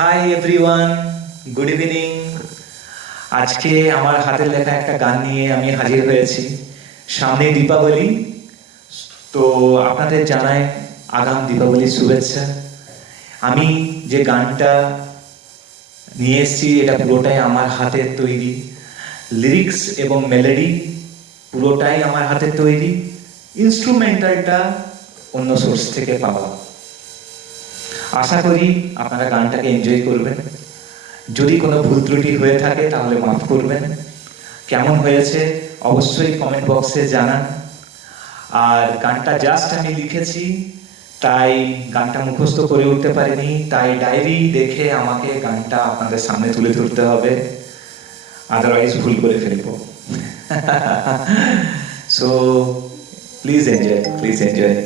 Hi everyone, good evening. আজকে আমার হাতের লেখা একটা গান নিয়ে আমি হাজির হয়েছি। সামনে দীপাবলি, তো আপনাদের জানাই আগাম দীপাবলির শুভেচ্ছা। আমি যে গানটা নিয়ে এসেছি এটা পুরোটাই আমার হাতের তৈরি। লিরিক্স এবং মেলোডি পুরোটাই আমার হাতের তৈরি, ইনস্ট্রুমেন্টালটা অন্য সোর্স থেকে পাওয়া। আশা করি আপনারা গানটাকে এনজয় করবেন। যদি কোনো ভুল ত্রুটি হয়ে থাকে তাহলে মাফ করবেন। কেমন হয়েছে অবশ্যই কমেন্ট বক্সে জানান। আর গানটা জাস্ট আমি লিখেছি, তাই গানটা মুখস্থ করে উঠতে পারিনি, তাই ডায়েরি দেখে আমাকে গানটা আপনাদের সামনে তুলে ধরতে হবে, আদারওয়াইজ ভুল করে ফেলবো। So please enjoy, please enjoy.